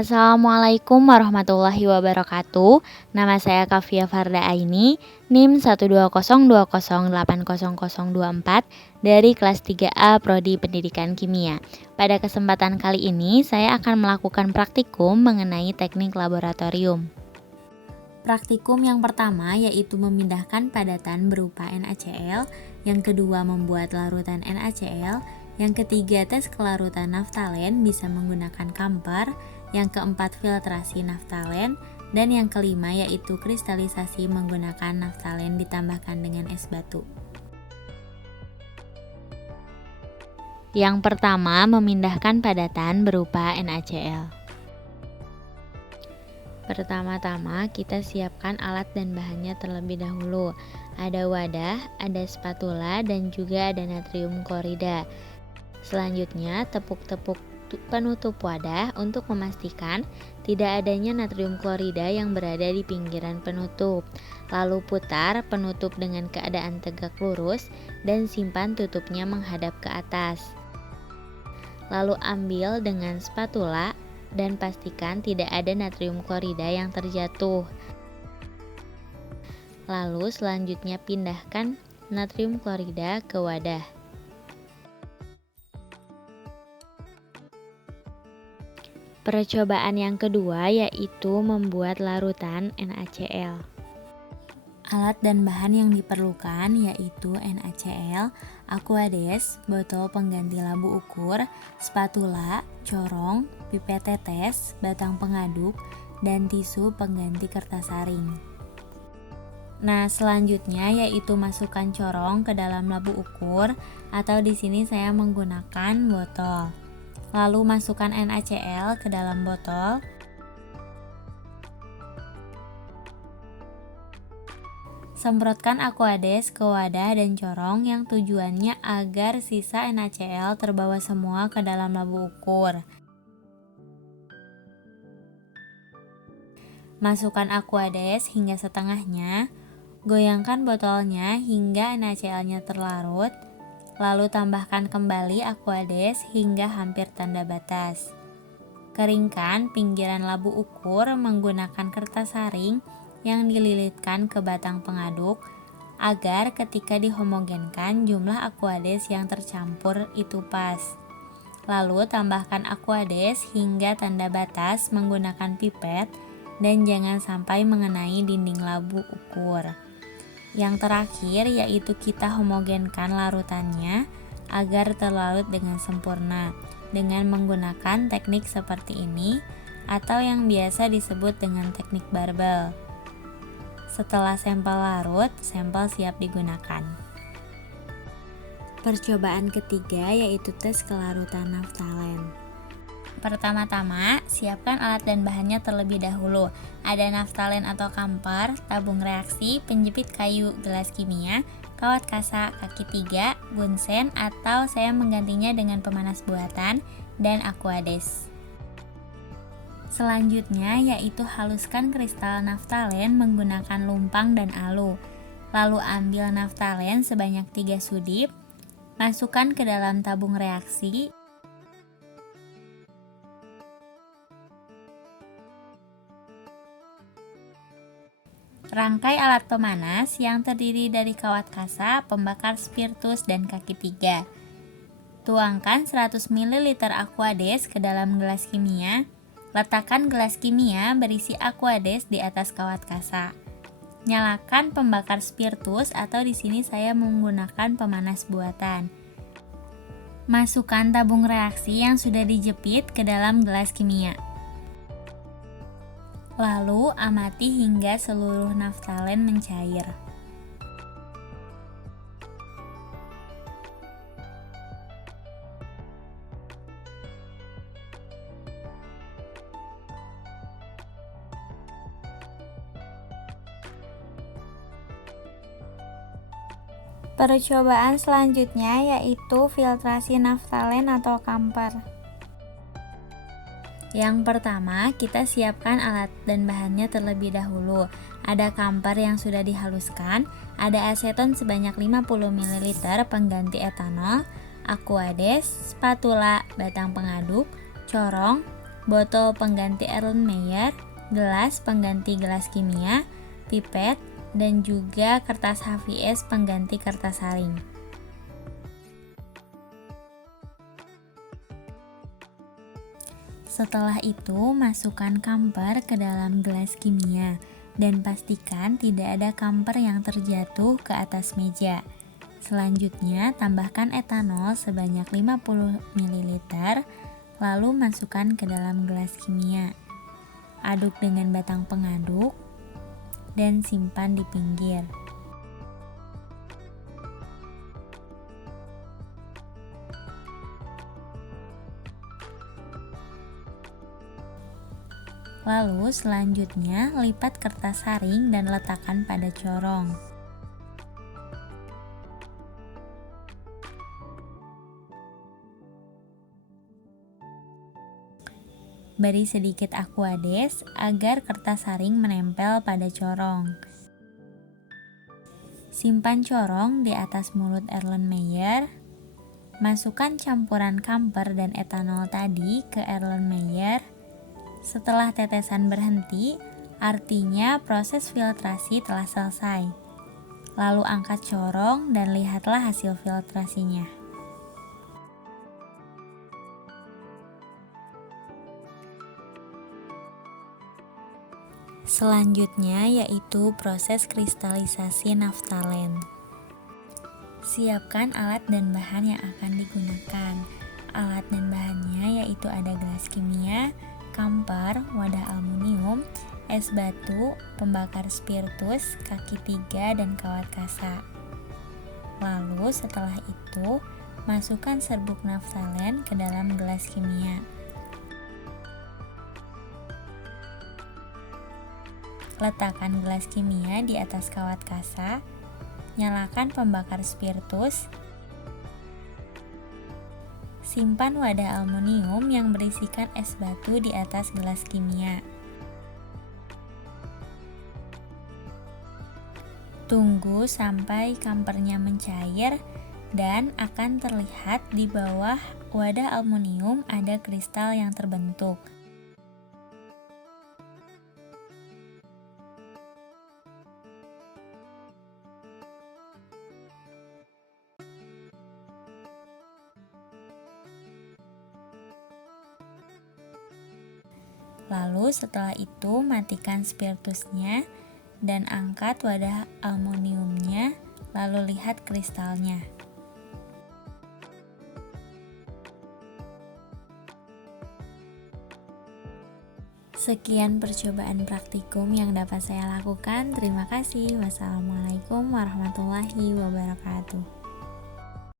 Assalamualaikum warahmatullahi wabarakatuh. Nama saya Kafia Farda Aini, NIM 12020800024 dari kelas 3A Prodi Pendidikan Kimia. Pada kesempatan kali ini, saya akan melakukan praktikum mengenai teknik laboratorium. Praktikum yang pertama yaitu memindahkan padatan berupa NaCl, yang kedua membuat larutan NaCl, yang ketiga tes kelarutan naftalen bisa menggunakan kamper, yang keempat filtrasi naftalen, dan yang kelima yaitu kristalisasi menggunakan naftalen ditambahkan dengan es batu. Yang pertama, memindahkan padatan berupa NaCl. Pertama-tama kita siapkan alat dan bahannya terlebih dahulu. Ada wadah, ada spatula, dan juga ada natrium klorida. Selanjutnya, tepuk-tepuk penutup wadah untuk memastikan tidak adanya natrium klorida yang berada di pinggiran penutup. Lalu putar penutup dengan keadaan tegak lurus dan simpan tutupnya menghadap ke atas. Lalu ambil dengan spatula dan pastikan tidak ada natrium klorida yang terjatuh. Lalu selanjutnya pindahkan natrium klorida ke wadah. Percobaan yang kedua yaitu membuat larutan NaCl. Alat dan bahan yang diperlukan yaitu NaCl, aquades, botol pengganti labu ukur, spatula, corong, pipet tetes, batang pengaduk, dan tisu pengganti kertas saring. Nah, selanjutnya yaitu masukkan corong ke dalam labu ukur, atau di sini saya menggunakan botol. Lalu masukkan NaCl ke dalam botol. Semprotkan aquades ke wadah dan corong yang tujuannya agar sisa NaCl terbawa semua ke dalam labu ukur. Masukkan aquades hingga setengahnya, goyangkan botolnya hingga NaCl-nya terlarut, lalu tambahkan kembali aquades hingga hampir tanda batas. Keringkan pinggiran labu ukur menggunakan kertas saring yang dililitkan ke batang pengaduk agar ketika dihomogenkan jumlah aquades yang tercampur itu pas. Lalu tambahkan aquades hingga tanda batas menggunakan pipet dan jangan sampai mengenai dinding labu ukur. Yang terakhir yaitu kita homogenkan larutannya agar terlarut dengan sempurna dengan menggunakan teknik seperti ini atau yang biasa disebut dengan teknik barbel. Setelah sampel larut, sampel siap digunakan. Percobaan ketiga yaitu tes kelarutan naftalen. Pertama-tama, siapkan alat dan bahannya terlebih dahulu. Ada naftalen atau kamper, tabung reaksi, penjepit kayu, gelas kimia, kawat kasa, kaki 3, bunsen, atau saya menggantinya dengan pemanas buatan, dan aquades. Selanjutnya yaitu haluskan kristal naftalen menggunakan lumpang dan alu. Lalu ambil naftalen sebanyak 3 sudip, masukkan ke dalam tabung reaksi. Rangkai alat pemanas yang terdiri dari kawat kasa, pembakar spiritus, dan kaki 3. Tuangkan 100 ml aquades ke dalam gelas kimia. Letakkan gelas kimia berisi aquades di atas kawat kasa. Nyalakan pembakar spiritus atau di sini saya menggunakan pemanas buatan. Masukkan tabung reaksi yang sudah dijepit ke dalam gelas kimia. Lalu amati hingga seluruh naftalen mencair. Percobaan selanjutnya yaitu filtrasi naftalen atau kamper. Yang pertama, kita siapkan alat dan bahannya terlebih dahulu. Ada kamper yang sudah dihaluskan, ada aseton sebanyak 50 ml pengganti etanol, aquades, spatula, batang pengaduk, corong, botol pengganti Erlenmeyer, gelas pengganti gelas kimia, pipet, dan juga kertas HVS pengganti kertas saring. Setelah itu, masukkan kamper ke dalam gelas kimia dan pastikan tidak ada kamper yang terjatuh ke atas meja. Selanjutnya, tambahkan etanol sebanyak 50 ml, lalu masukkan ke dalam gelas kimia. Aduk dengan batang pengaduk dan simpan di pinggir. Lalu selanjutnya lipat kertas saring dan letakkan pada corong. Beri sedikit aquades agar kertas saring menempel pada corong. Simpan corong di atas mulut Erlenmeyer. Masukkan campuran kamper dan etanol tadi ke Erlenmeyer. Setelah tetesan berhenti, artinya proses filtrasi telah selesai. Lalu angkat corong dan lihatlah hasil filtrasinya. Selanjutnya yaitu proses kristalisasi naftalen. Siapkan alat dan bahan yang akan digunakan. Alat dan bahannya yaitu ada gelas kimia, kamper, wadah aluminium, es batu, pembakar spiritus, kaki 3, dan kawat kasa. Lalu setelah itu, masukkan serbuk naftalen ke dalam gelas kimia. Letakkan gelas kimia di atas kawat kasa, nyalakan pembakar spiritus. Simpan wadah aluminium yang berisikan es batu di atas gelas kimia. Tunggu sampai kampernya mencair dan akan terlihat di bawah wadah aluminium ada kristal yang terbentuk. Lalu setelah itu matikan spiritusnya dan angkat wadah aluminiumnya, lalu lihat kristalnya. Sekian percobaan praktikum yang dapat saya lakukan. Terima kasih. Wassalamualaikum warahmatullahi wabarakatuh.